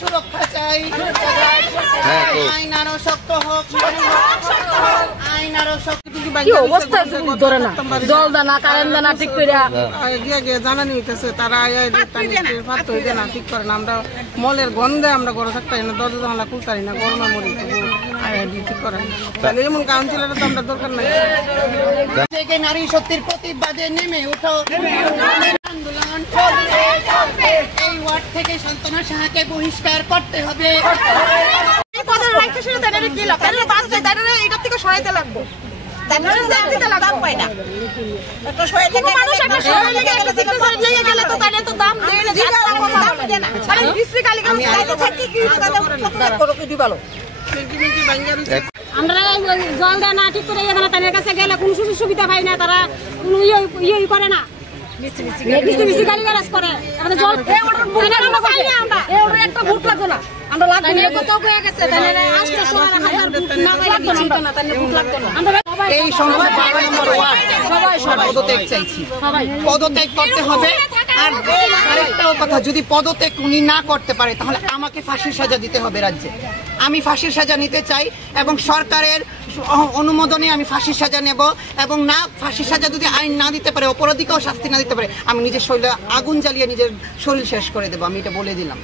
সুরক্ষা চাই, আইন আরো শক্ত হোক, আইন আরো শক্ত। কি অবস্থা ধরে না, জল দানা কারেন্ট দানা ঠিক করে গিয়ে জানানি হইতেছে তারা পাত্র হইতে না ঠিক করে না। আমরা মলের গন্ধে আমরা ঘরে থাকতে না, দরজা জানালা খুলতারি না, গরমে মরি ঠিক করে না। তাহলে এমন কাউন্সিলরের তো আমরা দরকার নাই। থেকে নারী শক্তির প্রতিবাদে নেমে উঠো, আন্দোলন এই ওয়ার্ড থেকে সান্তনা সাহাকে বহিষ্কার করতে হবে। আমরা জল দেয় না ঠিক করে তাদের কাছে গেলে কোনো সুযোগ সুবিধা পাই না, তারা কোনো ইয়ে করে না, গালিগালাজ করে। জল একটা ভোট লাগতো না, আমরা এই সংখ্যা 12 নম্বর ওয়ার্ড সবাই পদত্যাগ চাইছি, পদত্যাগ করতে হবে। আর আরেকটাও কথা, যদি পদত্যাগ উনি না করতে পারে তাহলে আমাকে ফাঁসির সাজা দিতে হবে রাজ্যে। আমি ফাঁসির সাজা নিতে চাই এবং সরকারের অনুমোদনে আমি ফাঁসির সাজা নেব, এবং না ফাঁসির সাজা যদি আইন না দিতে পারে, অপরাধীকেও শাস্তি না দিতে পারে, আমি নিজের শরীরে আগুন জ্বালিয়ে নিজের শরীর শেষ করে দেবো। আমি এটা বলে দিলাম।